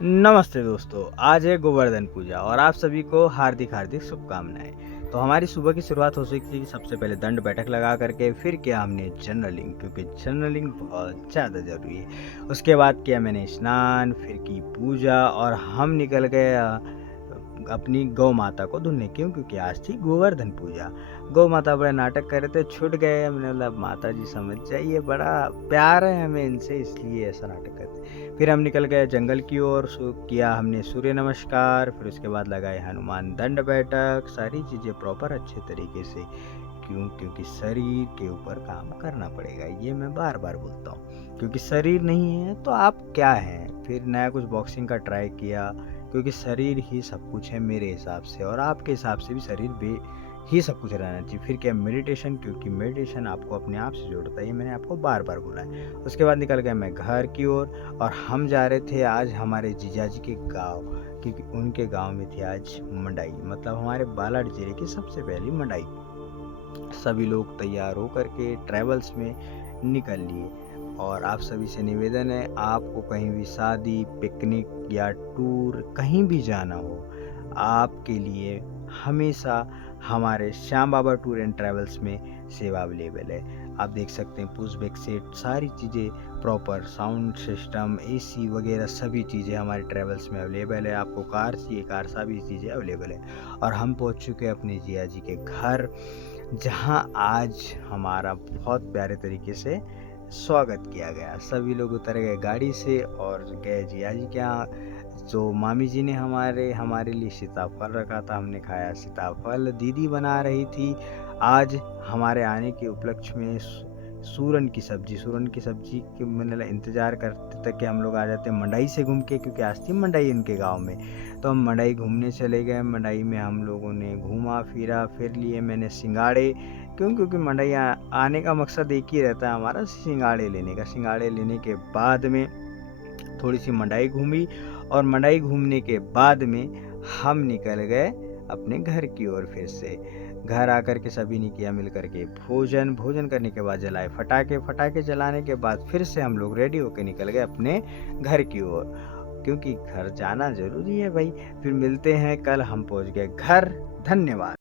नमस्ते दोस्तों, आज है गोवर्धन पूजा और आप सभी को हार्दिक हार्दिक शुभकामनाएं। तो हमारी सुबह की शुरुआत हो सकती थी सबसे पहले दंड बैठक लगा करके, फिर किया हमने जर्नलिंग क्योंकि जर्नलिंग बहुत ज़्यादा ज़रूरी है। उसके बाद किया मैंने स्नान, फिर की पूजा और हम निकल गए अपनी गौ माता को धुलने। क्यों? क्योंकि आज थी गोवर्धन पूजा। गौ माता बड़े नाटक कर रहे थे, छूट गए। हमने बोला माता जी समझ जाइए, बड़ा प्यार है हमें इनसे, इसलिए ऐसा नाटक करते। फिर हम निकल गए जंगल की ओर, किया हमने सूर्य नमस्कार, फिर उसके बाद लगाए हनुमान दंड बैठक, सारी चीज़ें प्रॉपर अच्छे तरीके से। क्यों? क्योंकि शरीर के ऊपर काम करना पड़ेगा, ये मैं बार बार बोलता हूँ। क्योंकि शरीर नहीं है तो आप क्या हैं? फिर नया कुछ बॉक्सिंग का ट्राई किया, क्योंकि शरीर ही सब कुछ है मेरे हिसाब से, और आपके हिसाब से भी शरीर बे ही सब कुछ रहना चाहिए। फिर क्या मेडिटेशन, क्योंकि मेडिटेशन आपको अपने आप से जोड़ता है, ये मैंने आपको बार बार बोला है। उसके बाद निकल गया मैं घर की ओर और हम जा रहे थे आज हमारे जीजाजी के गांव, क्योंकि उनके गांव में थी आज मंडाई, मतलब हमारे बालाघाट जिले की सबसे पहली मंडाई। सभी लोग तैयार होकर के ट्रैवल्स में निकल लिए। और आप सभी से निवेदन है, आपको कहीं भी शादी, पिकनिक या टूर कहीं भी जाना हो, आपके लिए हमेशा हमारे श्याम बाबा टूर एंड ट्रैवल्स में सेवा अवेलेबल है। आप देख सकते हैं पुश बैक सीट, सारी चीज़ें प्रॉपर, साउंड सिस्टम, एसी वगैरह सभी चीज़ें हमारे ट्रैवल्स में अवेलेबल है। आपको कार चाहिए, कार सभी चीज़ें अवेलेबल है। और हम पहुंच चुके हैं अपने जिया जी के घर, जहां आज हमारा बहुत प्यारे तरीके से स्वागत किया गया। सभी लोग उतर गए गाड़ी से और गए जिया जी के यहाँ। तो मामी जी ने हमारे हमारे लिए सीताफल रखा था, हमने खाया सीताफल। दीदी बना रही थी आज हमारे आने के उपलक्ष्य में सूरन की सब्जी के मैंने इंतज़ार करते तक कि हम लोग आ जाते मंडाई से घूम के, क्योंकि आज थी मंडाई उनके गांव में। तो हम मंडाई घूमने चले गए। मंडाई में हम लोगों ने घूमा फिरा, फिर लिए मैंने सिंगाड़े। क्यों? क्योंकि मंडाई आने का मकसद एक ही रहता है हमारा, सिंगाड़े लेने का। सिंगाड़े लेने के बाद में थोड़ी सी मंडाई घूमी और मंडाई घूमने के बाद में हम निकल गए अपने घर की ओर। फिर से घर आकर के सभी ने किया मिल करके भोजन। भोजन करने के बाद जलाए फटाके। फटाके जलाने के बाद फिर से हम लोग रेडी होकर निकल गए अपने घर की ओर, क्योंकि घर जाना ज़रूरी है भाई। फिर मिलते हैं कल। हम पहुंच गए घर। धन्यवाद।